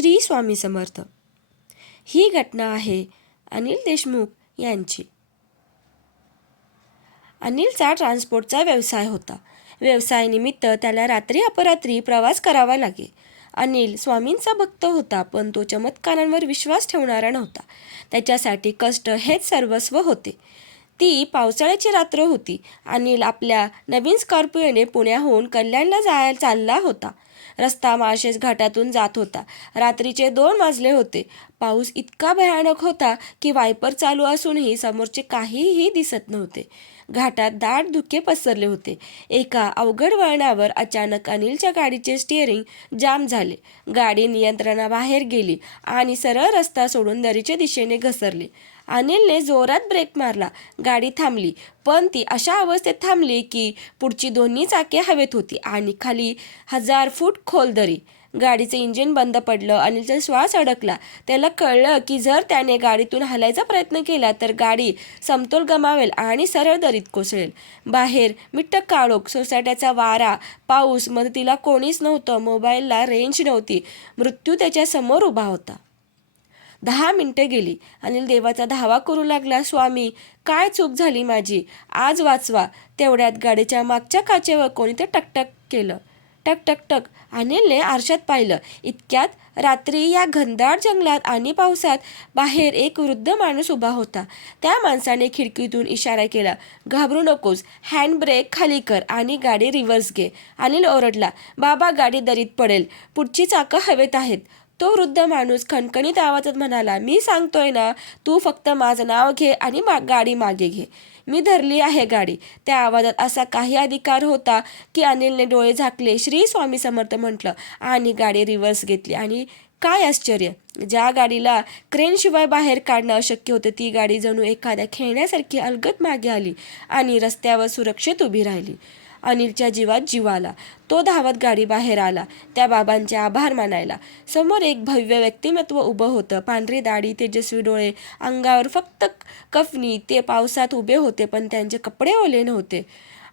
श्री स्वामी समर्थ. ही घटना आहे अनिल देशमुख यांची. अनिलचा ट्रान्सपोर्टचा व्यवसाय होता. व्यवसायानिमित्त त्याला रात्री अपरात्री प्रवास करावा लागे. अनिल स्वामींचा भक्त होता, पण तो चमत्कारांवर विश्वास ठेवणारा नव्हता. त्याच्यासाठी कष्ट हेच सर्वस्व होते. ती पावसाळ्याची रात्र होती. अनिल आपल्या नवीन स्कॉर्पिओने पुण्याहून कल्याणला जायला चालला होता. रस्ता माळशेज घाटातून जात होता. रात्रीचे 2 वाजले होते. पाऊस इतका भयानक होता की वायपर चालू असूनही समोरचे काहीही दिसत नव्हते. घाटात दाट धुके पसरले होते. एका अवघड वळणावर अचानक अनिलच्या गाडीचे स्टिअरिंग जाम झाले. गाडी नियंत्रणाबाहेर गेली आणि सरळ रस्ता सोडून दरीच्या दिशेने घसरली. अनिलने जोरात ब्रेक मारला. गाडी थांबली, पण ती अशा अवस्थेत थांबली की पुढची दोन्ही चाके हवेत होती आणि खाली 1000 फूट खोल दरी. गाडीचं इंजिन बंद पडलं. अनिलचा श्वास अडकला. त्याला कळलं की जर त्याने गाडीतून हलायचा प्रयत्न केला तर गाडी समतोल गमावेल आणि सरळ दरीत कोसळेल. बाहेर मिट्ट काळोख, सोसाट्याचा वारा, पाऊस, मदतीला कोणीच नव्हतं. मोबाईलला रेंज नव्हती. मृत्यू त्याच्या समोर उभा होता. 10 मिनिटं गेली. अनिल देवाचा धावा करू लागला. स्वामी, काय चूक झाली माझी, आज वाचवा. तेवढ्यात गाडीच्या मागच्या काचेवर कोणीतरी टकटक केलं. टक टक टक. अनिलने आरशात पाहिलं. इतक्यात रात्री या घनदाट जंगलात आणि पावसात बाहेर एक वृद्ध माणूस उभा होता. त्या माणसाने खिडकीतून इशारा केला, घाबरू नकोस, हँडब्रेक खाली कर आणि गाडी रिव्हर्स घे. अनिल ओरडला, बाबा, गाडी दरीत पडेल, पुढची चाकं हवेत आहेत. तो वृद्ध माणूस खणखणीत आवाजात म्हणाला, मी सांगतोय ना, तू फक्त माझं नाव घे आणि गाडी मागे घे. मी धरली आहे गाडी. त्या आवाजात असा काही अधिकार होता की अनिलने डोळे झाकले, श्री स्वामी समर्थ म्हटलं आणि गाडी रिव्हर्स घेतली. आणि काय आश्चर्य, ज्या गाडीला क्रेनशिवाय बाहेर काढणं अशक्य होतं, ती गाडी जणू एखाद्या खेळण्यासारखी अलगद मागे आली आणि रस्त्यावर सुरक्षित उभी राहिली. अनिलच्या जीवात जीव आला. तो धावत गाडी बाहेर आला, त्या बाबांचे आभार मानायला. समोर एक भव्य व्यक्तिमत्व उभं होतं. पांढरी दाढी, तेजस्वी डोळे, अंगावर फक्त कफनी. ते पावसात उभे होते, पण त्यांचे कपडे ओले नव्हते.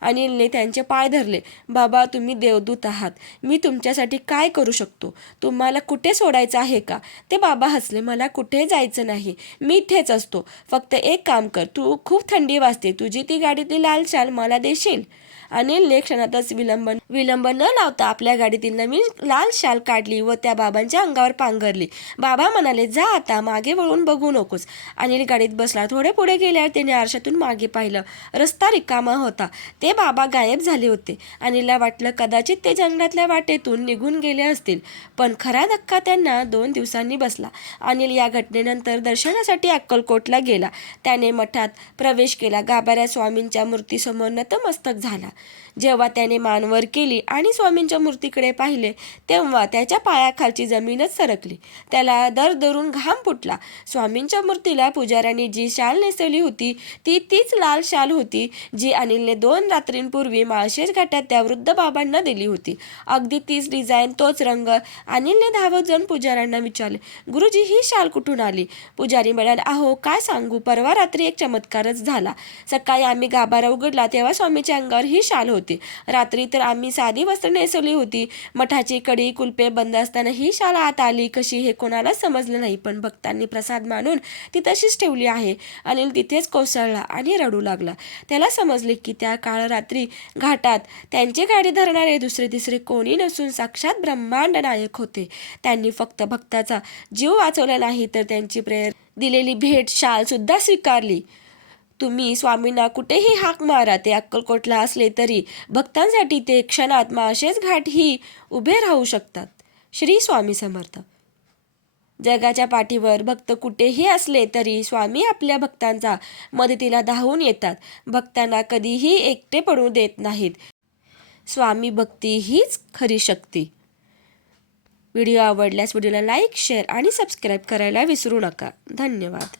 अनिलने त्यांचे पाय धरले. बाबा, तुम्ही देवदूत आहात. मी तुमच्यासाठी काय करू शकतो? तुम्हाला कुठे सोडायचं आहे का? ते बाबा हसले. मला कुठे जायचं नाही, मी इथेच असतो. फक्त एक काम कर, तू खूप थंडी वाजते, तुझी ती गाडीतली लाल शाल मला देशील? अनिलने क्षणातच विलंब न लावता आपल्या गाडीतील नवीन लाल शाल काढली व त्या बाबांच्या अंगावर पांघरली. बाबा म्हणाले, जा आता, मागे वळून बघू नकोस. अनिल गाडीत बसला. थोडे पुढे गेल्यावर त्याने आरशातून मागे पाहिलं. रस्ता रिकामा होता. ते बाबा गायब झाले होते. अनिलला वाटलं कदाचित ते जंगलातल्या वाटेतून निघून गेले असतील, पण खरा धक्का त्यांना 2 दिवसांनी बसला. अनिल या घटनेनंतर दर्शनासाठी अक्कलकोटला गेला. त्याने मठात प्रवेश केला. गाभाऱ्यात स्वामींच्या मूर्तीसमोर नतमस्तक झाला. जेव्हा त्याने मान वर केली आणि स्वामींच्या मूर्तीकडे पाहिले, तेव्हा त्याच्या पायाखालची जमीनच सरकली. त्याला दरदरून घाम फुटला. स्वामींच्या मूर्तीला पुजाऱ्यांनी जी शाल नेसवली होती, ती तीच लाल शाल होती जी अनिलने 2 रात्रींपूर्वी माळशेज घाटात त्या वृद्ध बाबांना दिली होती. अगदी तीच डिझाईन, तोच रंग. अनिलने धावत जाऊन पुजाऱ्यांना विचारले, गुरुजी, ही शाल कुठून आली? पुजारी म्हणाले, अहो, काय सांगू, परवा रात्री एक चमत्कारच झाला. सकाळी आम्ही गाभारा उघडला तेव्हा स्वामीच्या अंगावर ही शाल होती. रात्री तर आम्ही साधी वस्त्र नेसवली होती. मठाची कडी कुलपे बंद असताना ही शाल आत आली कशी हे कोणालाच समजलं नाही, पण भक्तांनी प्रसाद मानून ती तशीच ठेवली आहे. अनिल तिथेच कोसळला आणि रडू लागला. त्याला समजले की त्या काळ रात्री घाटात त्यांची गाडी धरणारे दुसरे तिसरे कोणी नसून साक्षात ब्रह्मांड नायक होते. त्यांनी फक्त भक्ताचा जीव वाचवला नाही, तर त्यांची दिलेली भेट शाल सुद्धा स्वीकारली. तुम्ही स्वामींना कुठेही हाक मारा, ते अक्कलकोटला असले तरी भक्तांसाठी ते क्षणात माळशेज घाट ही उभे राहू शकतात. श्री स्वामी समर्थ. जगाच्या पाठीवर भक्त कुठेही असले तरी स्वामी आपल्या भक्तांचा मदतीला धावून येतात. भक्तांना कधीही एकटे पडू देत नाहीत. स्वामी भक्ती हीच खरी शक्ती. व्हिडिओ आवडल्यास व्हिडिओला लाईक, शेअर आणि सबस्क्राईब करायला विसरू नका. धन्यवाद.